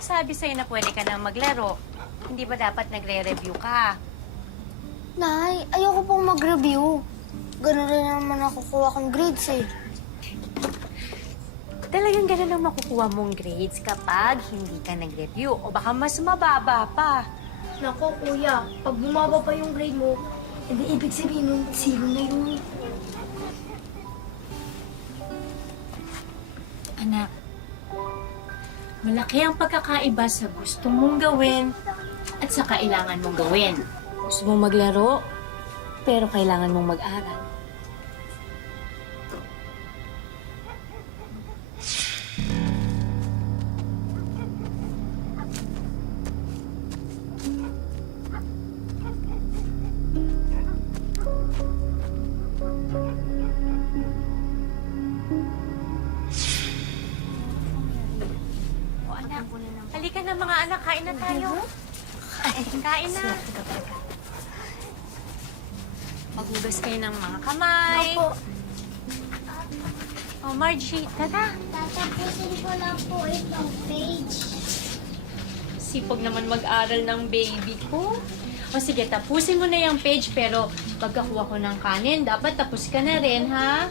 nagsabi sa'yo na pwede ka nang maglaro? Hindi ba dapat nagre-review ka? Nay, ayoko pong mag-review. Ganun rin naman nakukuha kong grades eh. Talagang ganun ang makukuha mong grades kapag hindi ka nag-review o baka mas mababa pa. Nako, kuya, pag bumaba pa yung grade mo, edi ibig sabihin nun, zero na yun. Anak, malaki ang pagkakaiba sa gusto mong gawin at sa kailangan mong gawin. Gusto mong maglaro, pero kailangan mong mag-aral. O anak, halika na mga anak, kain na tayo. Kain na. Maghugas kayo ng mga kamay. Opo. Oh, Margie, tata. Tatapusin ko lang po itong page. Sipag naman mag-aral ng baby ko. O sige, tapusin mo na yung page, pero pagkakuha ko ng kanin, dapat tapos ka na rin, ha?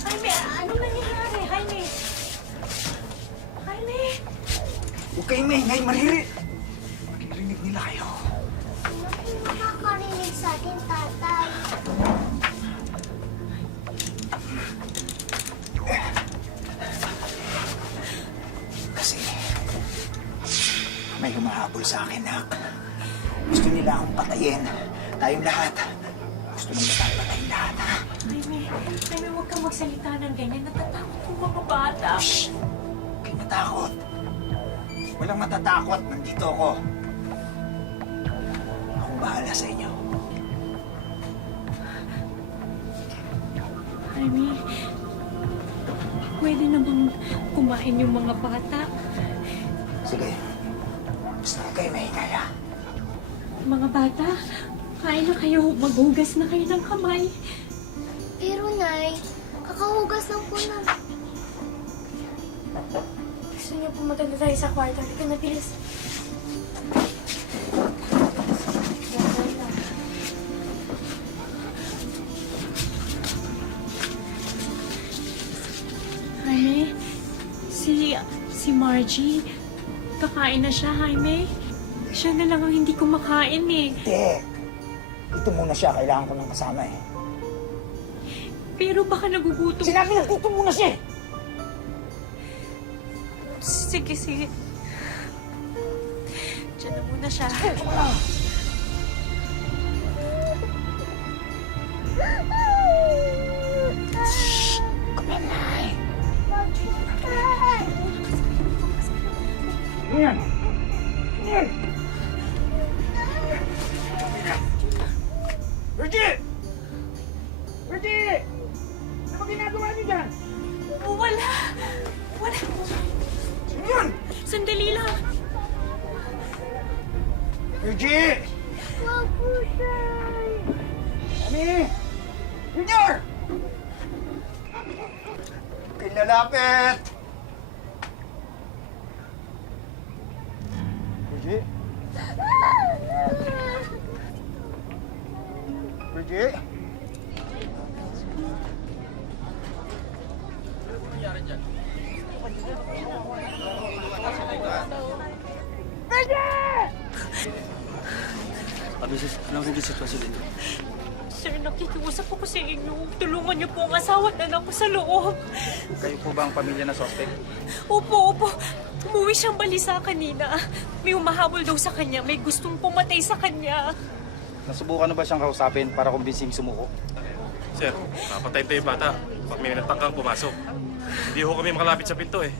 Jaime, ano nangyayari? Jaime! Jaime! Huwag kayong maingay, mariri! Maririnig nila kayo. Ano makakarinig sa atin, tatay? Kasi may humahabol sa akin, nak. Gusto nila akong patayin. Tayong lahat. Gusto nila tayo patayin lahat, ha? Jaime, huwag kang magsalita ng ganyan. Natatakot yung mga bata. Shh! Huwag kayong natakot. Walang matatakot. Nandito ako. Akong bahala sa inyo. Jaime, pwede na bang kumain yung mga bata? Sige. Basta huwag kayong maingay, ha? Mga bata, kain na kayo. Maghugas na kayo ng kamay. Pero, Nay, kakahugas lang po na. Gusto niyo pumunta na tayo sa kwarto. Halika na, bilis. Jaime, si Margie, kakain na siya, Jaime. Siya na lang ang hindi kumakain eh. Hindi. Dito muna siya. Kailangan ko ng kasama, eh. Pero baka nagugutom. Sinabi na dito muna siya, eh. Sige, sige. Diyan na muna siya. Yan. Yan. Virgie! Virgie! Ano ba ginagawa niyo dyan? Wala. Wala. Sino yun? Sandali lang. Virgie! Ami! Junior! Pinalapit! Virgie? Virgie? Misis, anong hindi sitwasyon dito? Sir, nakikiusap ako sa inyo. Tulungan niyo po ang asawa at anak ko sa loob. Kayo po ba ang pamilya na suspect? Opo, opo. Umuwi siyang balisa kanina. May umahabol daw sa kanya. May gustong pumatay sa kanya. Nasubukan na ba siyang kausapin para kumbinsing sumuko? Sir, papatay tayo yung bata pag may nagtangkang pumasok. Hindi ho kami makalapit sa pinto eh.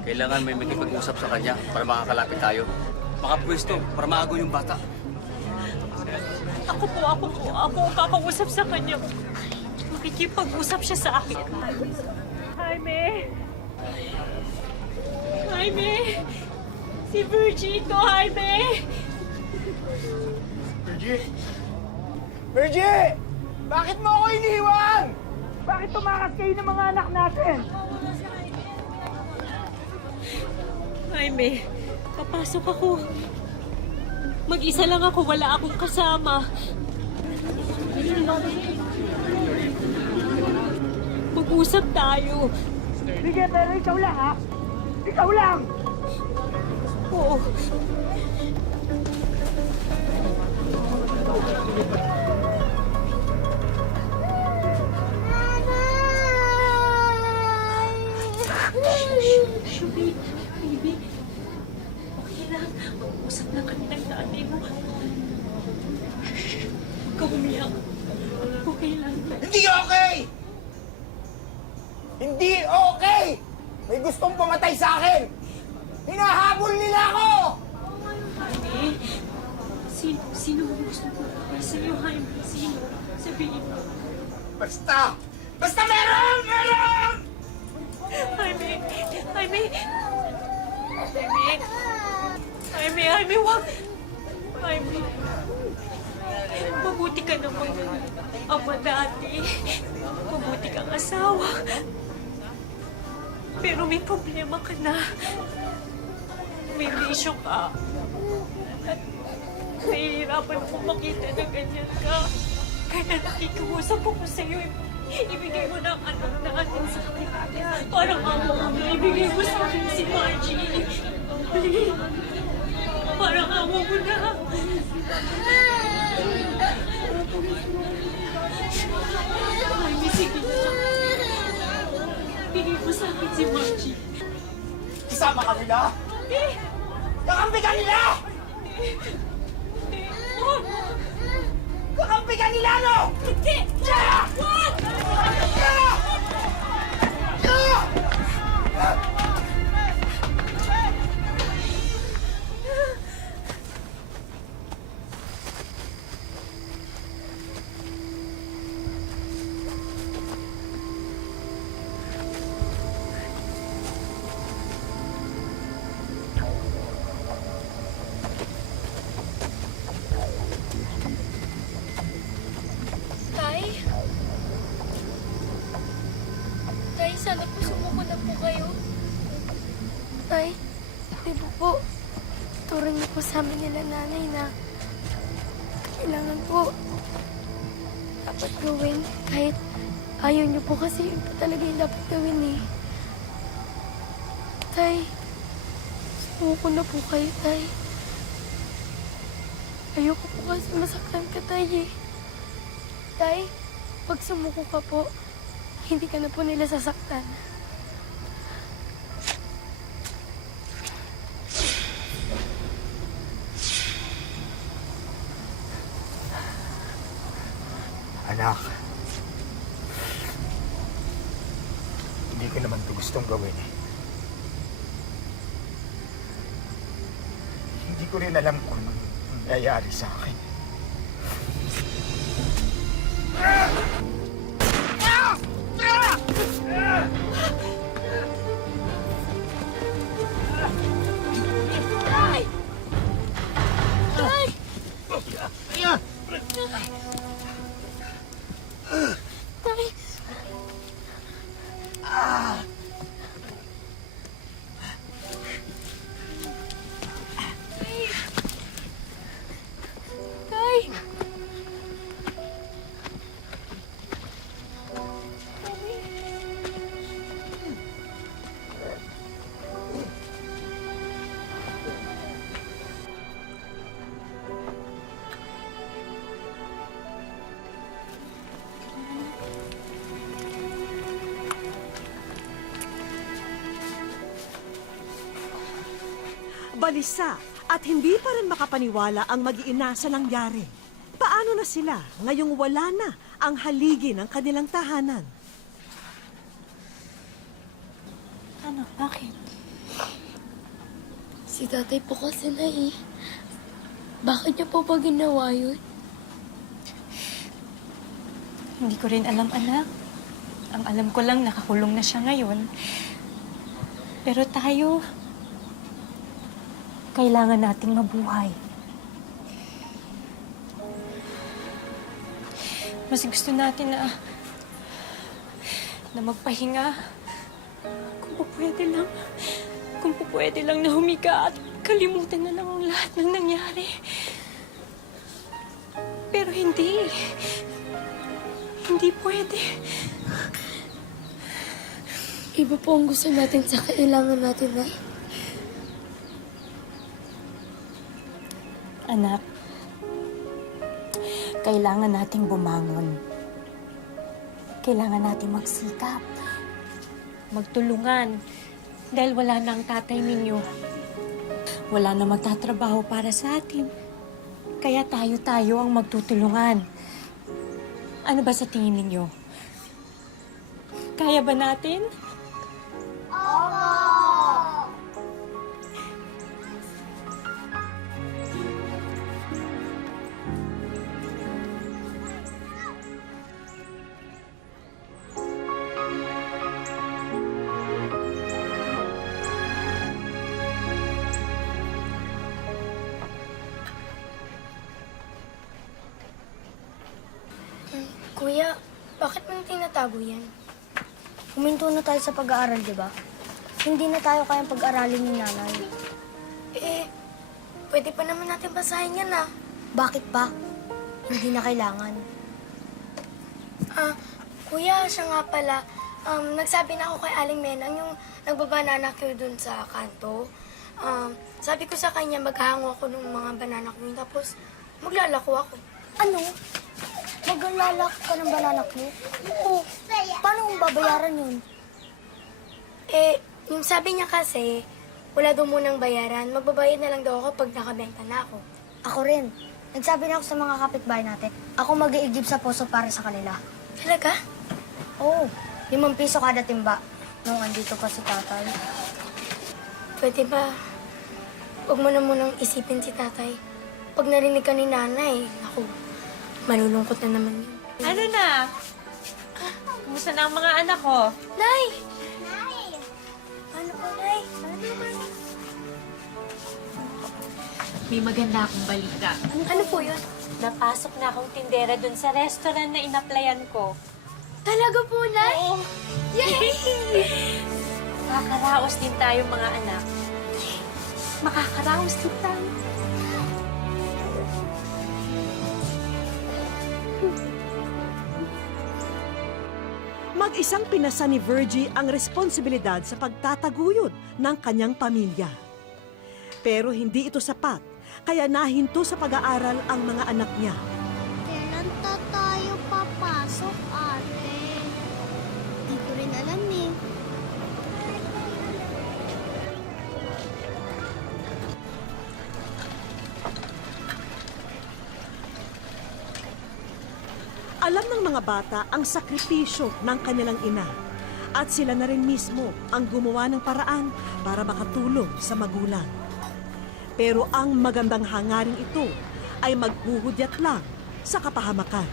Kailangan may makipag-usap sa kanya para makakalapit tayo. Makapwesto para maago yung bata. Ako ang kakausap sa kanya. Makikipag-usap siya sa akin. Jaime! Jaime! Si Virgie ito, Jaime! Virgie! Virgie! Bakit mo ako iniwan? Bakit tumakas kayo ng mga anak natin? Jaime, papasok ako. Mag-isa lang ako, wala akong kasama. Mag-usap tayo. Sige, pero ikaw lang, ha? Ikaw lang! Oo. Shubit, baby. Okay lang. Mag-usap lang kami ng nanay mo. Huwag ka umiyak. Okay lang. Hindi okay! Hindi okay! May gustong pumatay sa akin! Hinahabol nila ako! Jaime, sino ang gusto ko sa'yo, Jaime? Sino? Sabihin mo. Basta! Basta meron! Meron! Jaime! Jaime! Jaime! Jaime! Jaime, wag! Jaime! Mabuti ka naman. Ama dati. Mabuti kang asawa. Pero may problema ka na. May bisyo ka. At nahihirapan ako makita na ganyan ka. Kaya nakikiusap ako sa'yo. Ibigay mo na ang anak natin sa akin. Parang amo mo na ibigay mo sa akin si Margie. Please. Parang amo mo na. Ay, sige na. Ibigay mo sa akin si Margie. Isama ka nila! Kakampi ka nila! Kakampi ka nila, no? Hindi! Wag! Tay? Tay, sana po sumuko na po kayo. Tay, di ba po, turing niyo po sa amin nila nanay na kailangan po dapat gawin kahit ayaw niyo po kasi yun po talaga yung dapat gawin eh. Tay, sumuko na po kayo, Tay. Ayoko po kasi masaktan ka, Tay eh. Tay, pag sumuko ka po, hindi ka na po nila sasaktan. Anak, hindi ko naman ito gustong gawin. Hindi ko rin alam kung anong nangyayari sa akin. Ay! Ay! Tay! Tay! Balisa at hindi pa rin makapaniwala ang mag-iina sa nangyari. Paano na sila ngayong wala na ang haligi ng kanilang tahanan? Ano? Bakit? Si tatay po kasi na eh. Bakit niya po ba ginawa yun? Hindi ko rin alam, anak. Ang alam ko lang, nakakulong na siya ngayon. Pero tayo, kailangan nating mabuhay. Mas gusto natin na magpahinga. Kung pwede lang na humiga at kalimutan na lang ang lahat ng nangyari. Pero hindi. Hindi pwede. Iba po ang gusto natin sa kailangan natin, Nay. Anak, kailangan nating bumangon. Kailangan nating magsikap. Magtulungan. Dahil wala na ang tatay ninyo. Wala na magtatrabaho para sa atin. Kaya tayo ang magtutulungan. Ano ba sa tingin ninyo? Kaya ba natin? Kuya, bakit mo tinatago yan? Huminto na tayo sa pag-aaral, di ba? Hindi na tayo kayang pag-aralin ni nanay. Pwede pa naman natin basahin yan, ah. Bakit pa? Hindi na kailangan. Kuya, siya nga pala. Nagsabi na ako kay Aling Menang yung nagbabanana queue dun sa kanto. Sabi ko sa kanya, maghahango ako ng mga banana queue, tapos maglalako ako. Ano? Maglalak ka ng banana queue? Oo. Paano mong babayaran yun? Yung sabi niya kasi, wala daw munang bayaran. Magbabayad na lang daw ako pag nakabenta na ako. Ako rin. Nagsabi na ako sa mga kapitbahay natin, ako mag-iigib sa poso para sa kanila. Talaga? Oo. 5 piso kada timba. Nung andito pa si tatay. Pwede ba? Huwag mo na munang isipin si tatay. Pag narinig ka ni nanay, ako, malulungkot na naman yun. Ano na? Kumusta na ang mga anak ko? Nay! Nay! Ano po, Nay? May maganda akong balita. Ano po yun? Napasok na akong tindera dun sa restaurant na inaplayan ko. Talaga po, Nay? Oo. Yay! Makakaraos din tayo, mga anak. Makakaraos din tayo. Mag-isang pinasa ni Virgie ang responsibilidad sa pagtataguyod ng kanyang pamilya. Pero hindi ito sapat, kaya nahinto sa pag-aaral ang mga anak niya. Kailan tayo papasok, ate? Di ko rin alam eh. Alam ng mga bata ang sakripisyo ng kanilang ina at sila na rin mismo ang gumawa ng paraan para makatulong sa magulang. Pero ang magandang hangaring ito ay maghuhudyat lang sa kapahamakan.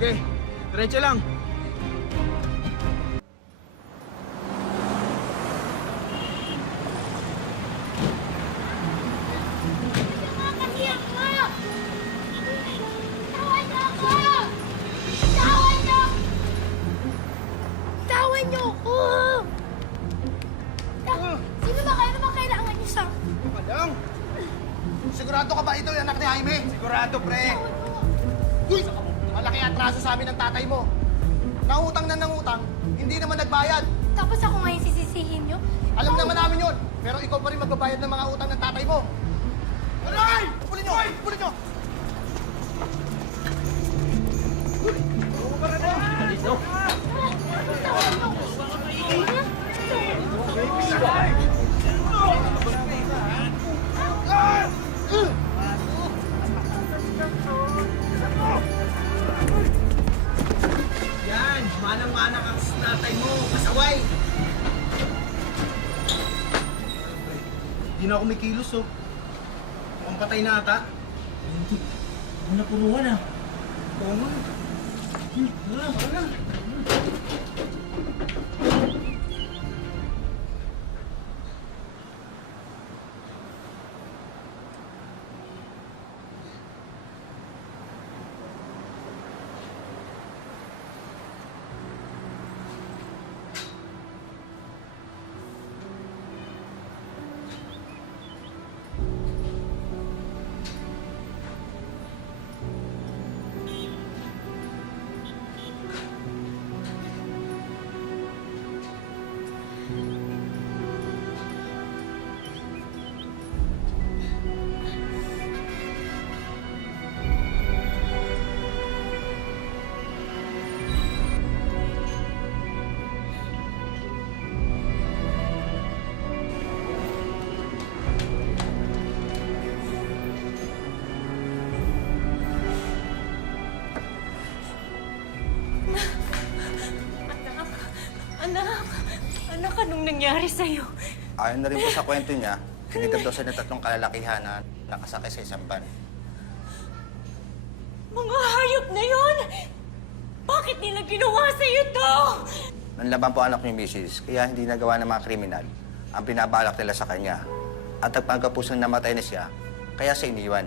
Okay, diretso lang. Tawan niyo ako! Sino ba kayo naman kailangan niyo sa... Madang! Sigurado ka ba ito yung anak ni Jaime? Sigurado, pre. Uy! Malaki atraso sa amin ng tatay mo. Nangutang na nangutang, hindi naman nagbayad. Tapos ako ngayon sisisihin niyo? Alam naman namin yun, pero ikaw pa rin magbabayad ng mga utang ng tatay mo. Aray! Pulin nyo! Pulin nyo! Yan, manang-mana ka sa tatay mo, kasaway. Hindi na ako may kilos, oh. Mukhang patay na ata. Ano napuruhan ah? Oo nga. Wala. Anak, anong nangyari sa'yo? Ayon na rin po sa kwento niya, kinidap daw siya ng 3 kalalakihan na nakasakay sa isang van. Mga hayop na yon! Bakit nila ginawa sa'yo to? Nanlaban po anak ni Mrs. Kaya hindi nagawa ng mga kriminal ang binabalak nila sa kanya. At nagpanggap po siyang namatay na siya, kaya siya iniwan.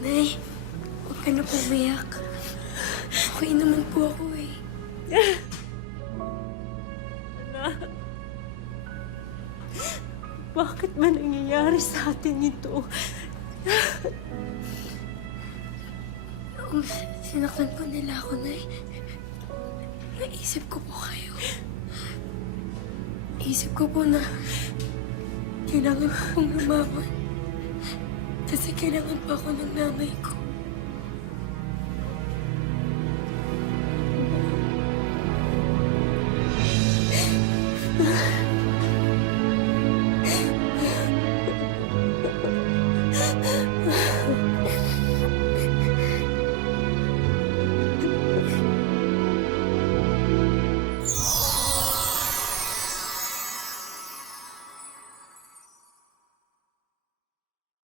Nay, huwag ka na pumiyak. Okay naman po ako eh. Bakit ba nangyayari sa atin ito? Kung sinaktan po nila ako, Nay, naisip ko po kayo. Isip ko po na kailangan ko pong lumaban. Kasi kailangan pa ako ng nanay ko.